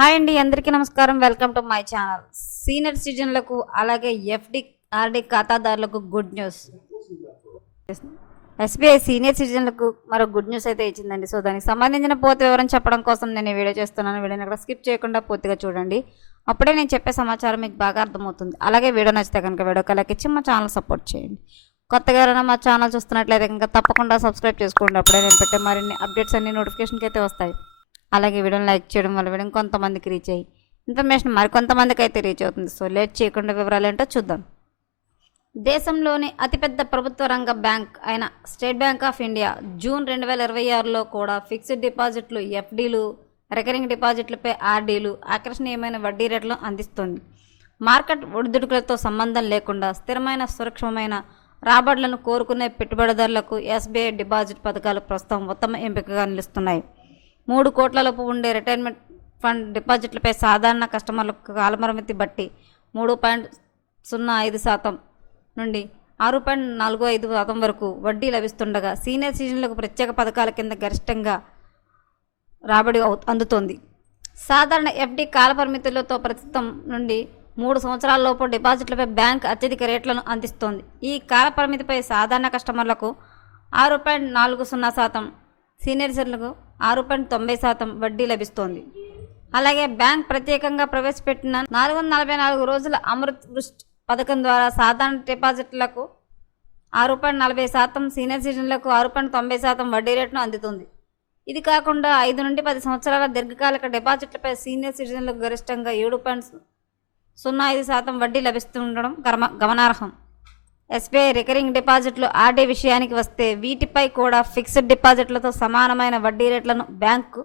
Hi అండి, అందరికీ నమస్కారం. Welcome to my channel. Senior సిటిజన్లకు అలాగే ఎఫ్డి ఆర్డి ఖాతాదారులకు గుడ్ న్యూస్. ఎస్బీఐ సీనియర్ సిటిజన్లకు మరో గుడ్ న్యూస్ అయితే ఇచ్చిందండి. సో దానికి సంబంధించిన పూర్తి వివరం చెప్పడం కోసం నేను ఈ వీడియో చేస్తున్నాను. వీడియోని అక్కడ స్కిప్ చేయకుండా పూర్తిగా చూడండి. అప్పుడే నేను చెప్పే సమాచారం మీకు బాగా అర్థమవుతుంది. అలాగే వీడియో నచ్చితే కనుక వీడియోకి లైక్ ఇచ్చి మా ఛానల్ సపోర్ట్ చేయండి. కొత్తగా ఎవరైనా మా ఛానల్ చూస్తున్నట్లయితే కనుక తప్పకుండా సబ్స్క్రైబ్ చేసుకోండి. అప్పుడే నేను పెట్టే మరిన్ని అప్డేట్స్ అన్ని నోటిఫికేషన్కి అయితే వస్తాయి. అలాగే వీడియోని లైక్ చేయడం వల్ల వీడియో కొంతమందికి రీచ్ అయ్యి ఇన్ఫర్మేషన్ మరికొంతమందికి అయితే రీచ్ అవుతుంది. సో లేట్ చేయకుండా వివరాలు ఏంటో చూద్దాం. దేశంలోని అతిపెద్ద ప్రభుత్వ రంగ బ్యాంక్ అయిన State Bank of India June 2026లో కూడా ఫిక్స్డ్ డిపాజిట్లు, ఎఫ్డీలు, రికరింగ్ డిపాజిట్లపై ఆర్డీలు ఆకర్షణీయమైన వడ్డీ రేట్లను అందిస్తుంది. మార్కెట్ ఒడిదుడుకులతో సంబంధం లేకుండా స్థిరమైన సురక్షితమైన రాబడులను కోరుకునే పెట్టుబడిదారులకు ఎస్బీఐ డిపాజిట్ పథకాలు ప్రస్తుతం ఉత్తమ ఎంపికగా నిలుస్తున్నాయి. 3 కోట్లలోపు ఉండే రిటైర్మెంట్ ఫండ్ డిపాజిట్లపై సాధారణ కస్టమర్లకు కాలపరిమితి బట్టి 3.05% నుండి 6.45% వరకు వడ్డీ లభిస్తుండగా సీనియర్ సిటిజన్లకు ప్రత్యేక పథకాల కింద గరిష్టంగా రాబడి అందుతోంది. సాధారణ ఎఫ్డి కాలపరిమితులతో ప్రస్తుతం నుండి 3 సంవత్సరాల లోపు డిపాజిట్లపై బ్యాంక్ అత్యధిక రేట్లను అందిస్తోంది. ఈ కాలపరిమితిపై సాధారణ కస్టమర్లకు 6.40%, సీనియర్ సిటిజన్లకు 6.90% వడ్డీ లభిస్తోంది. అలాగే బ్యాంక్ ప్రత్యేకంగా ప్రవేశపెట్టిన 444 రోజుల అమృత్ వృష్టి పథకం ద్వారా సాధారణ డిపాజిట్లకు 6.40%, సీనియర్ సిటిజన్లకు 6.90% వడ్డీ రేటును అందుతుంది. ఇది కాకుండా 5 నుండి 10 సంవత్సరాల దీర్ఘకాలిక డిపాజిట్లపై సీనియర్ సిటిజన్లకు గరిష్టంగా 7.05% వడ్డీ లభిస్తుండడం గమనార్హం. ఎస్బీఐ రికరింగ్ డిపాజిట్లు ఆర్డీ విషయానికి వస్తే వీటిపై కూడా ఫిక్స్డ్ డిపాజిట్లతో సమానమైన వడ్డీ రేట్లను బ్యాంకు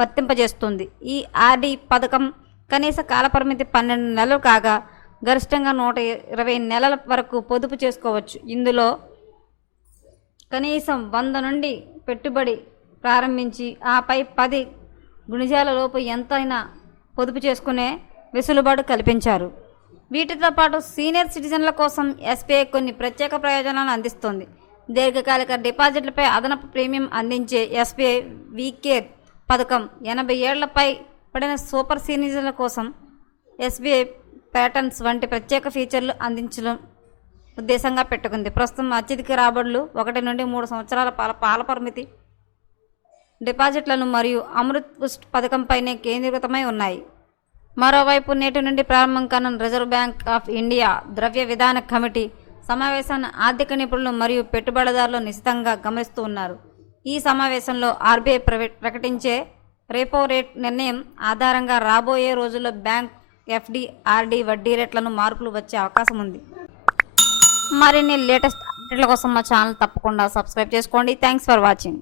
వర్తింపజేస్తుంది. ఈ ఆర్డీ పథకం కనీస కాలపరిమితి 12 నెలలు కాగా గరిష్టంగా 120 నెలల వరకు పొదుపు చేసుకోవచ్చు. ఇందులో కనీసం 100 నుండి పెట్టుబడి ప్రారంభించి ఆపై 10 గుణిజాల లోపు ఎంతైనా పొదుపు చేసుకునే వెసులుబాటు కల్పించారు. వీటితో పాటు సీనియర్ సిటిజన్ల కోసం ఎస్బీఐ కొన్ని ప్రత్యేక ప్రయోజనాలను అందిస్తోంది. దీర్ఘకాలిక డిపాజిట్లపై అదనపు ప్రీమియం అందించే ఎస్బీఐ వీకేర్ పథకం 80 ఏళ్లపై పడిన సూపర్ సీనియర్ల కోసం ఎస్బీఐ ప్యాటర్న్స్ వంటి ప్రత్యేక ఫీచర్లు అందించడం ఉద్దేశంగా పెట్టుకుంది. ప్రస్తుతం అత్యధిక రాబడులు 1 నుండి 3 సంవత్సరాల పాల పరిమితి డిపాజిట్లను మరియు అమృత్ పుష్ట్ పథకంపైనే కేంద్రీకృతమై ఉన్నాయి. మరోవైపు నేటి నుండి ప్రారంభం కానున్న రిజర్వ్ బ్యాంక్ ఆఫ్ ఇండియా ద్రవ్య విధాన కమిటీ సమావేశాన్ని ఆర్థిక నిపుణులు మరియు పెట్టుబడిదారులు నిశితంగా గమనిస్తూ ఉన్నారు. ఈ సమావేశంలో ఆర్బీఐ ప్రకటించే రెపో రేట్ నిర్ణయం ఆధారంగా రాబోయే రోజుల్లో బ్యాంక్ ఎఫ్డి, ఆర్డీ వడ్డీ రేట్లను మార్పులు వచ్చే అవకాశం ఉంది. మరిన్ని లేటెస్ట్ అప్డేట్ల కోసం మా ఛానల్ తప్పకుండా సబ్స్క్రైబ్ చేసుకోండి. Thanks for watching.